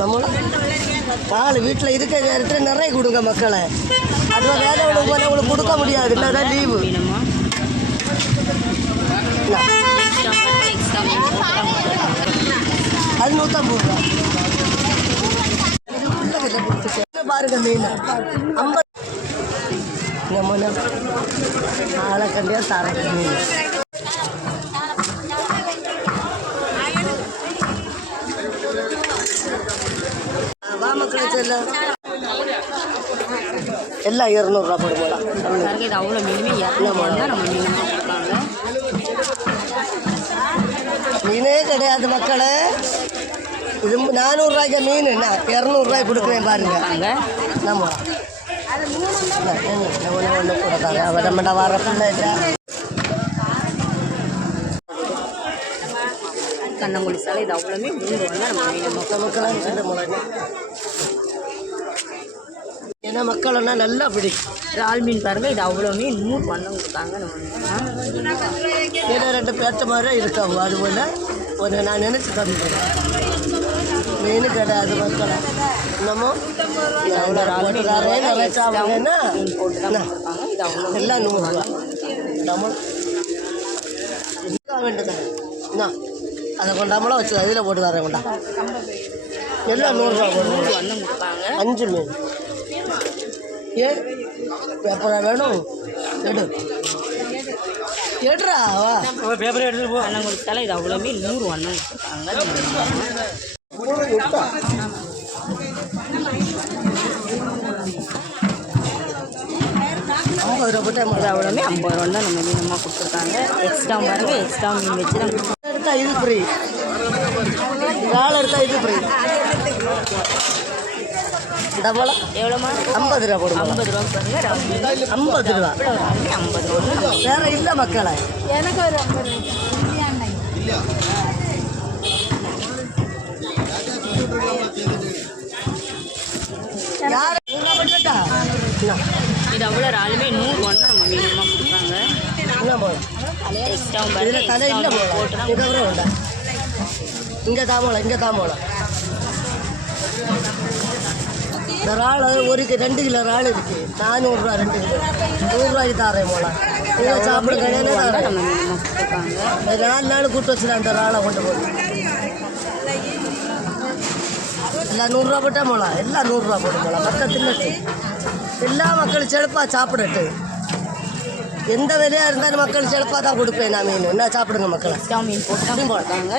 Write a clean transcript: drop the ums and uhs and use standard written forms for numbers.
நம்ம நாலு வீட்டில் இருக்க நேரத்தில் நிறைய கொடுங்க மக்களை. அது வேலை விடும் போல உங்களுக்கு கொடுக்க முடியாது, இல்லைதான் லீவு. அது 150 ரூபா பாருங்க. மீன் 50 நம்ம ஆளக்கண்டியாக தரங்க மீன். வா மக்களை செல்ல எல்லாம் 200 ரூபா போடுவோம். இது அவ்வளோ மீனுமே மீனே கிடையாது மக்களே. இது 400 ரூபாய்க்கு மீன், நான் 200 ரூபாய் கொடுக்குறேன் பாருங்க. நம்ம ஒன்று கொடுத்தாங்க அவட வர பிள்ளை கண்ணங்குடி சாலை. இது அவ்வளோமே 3 வந்தால் நம்ம மீன் மக்களாக இந்த முளைங்க. ஏன்னா மக்கள்னா நல்லா பிடிக்கும். இறால் மீன் பாருங்கள், இது அவ்வளோமே 100 வண்ணம் கொடுத்தாங்க. ஏன்னா 2 பேர்த்த மாதிரி இருக்காங்க. அதுபோல் ஒரு நான் நினச்சி தந்துடுறேன். மீன் கிடையாது மக்களை. நம்ம நிறைச்சாங்கன்னா எல்லாம் 100 ரூபா. நம்ம வேண்டியது என்ன அதை கொண்டாமலாம் வச்சு அதில் போட்டு தரேன். கொண்டா எல்லாம் 100 ரூபா போடுவோம். 5 மீன் ஏன் பேப்பரா வேணும்? எடுறா வா பேப்பரை எடுத்துட்டு போ. வண்ணம் கொடுத்தாலும் இது அவ்வளோமே 100 வண்ணம் கொடுத்தாங்க. 50 ரூபா போட்டு இது அவ்வளோமே 50 ரூபா தான் நம்ம மீனமாக கொடுத்துருக்காங்க. எக்ஸ்ட்ரா பாருங்க, எக்ஸ்ட்ரா மீன் வச்சு நம்ம எடுத்தால் இது ஃப்ரீ. இறால் எடுத்தால் இது ஃப்ரீ. டபுளா எவ்வளோமா? 50 ரூபா போடுவோம். 50 ரூபா பாருங்க. 50 ரூபா 50 ரூபா வேற இல்லை மக்களை. எனக்கு ஒரு 50 யார் இது அவ்வளோ ஆளுமே 100 ஒன்று நம்ம மீனமாக கொடுக்குறாங்க. எக்ஸ்ட்ரா இதில் தலை இல்லை போடலாம். இதுக்கப்புறம் வேண்டாம். இங்கே தாமோலாம், இங்கே தாமோலாம். இந்த இறால் 2 கிலோ இறால் இருக்குது. 400 ரூபா 2 கிலோ. 100 ரூபாய்க்கு தாரேன் போலாம். நீங்கள் சாப்பிடுங்க. நம்ம மீனமாக கொடுத்துருக்காங்க. 4 நாள் கூட்டு வச்சுலாம் அந்த இறாலை கொண்டு போய் எல்லாம் 100 ரூபா போட்டால் போகலாம். எல்லாம் 100 ரூபா போட்டு போகலாம். பக்கத்தில் எல்லா மக்களும் செழுப்பாக சாப்பிடட்டு. எந்த விலையாக இருந்தாலும் மக்கள் செழுப்பாக தான் கொடுப்பேன் நான் மீன். என்ன சாப்பிடுங்க மக்களை. மீன் போட்டு தான் போட்டாங்க.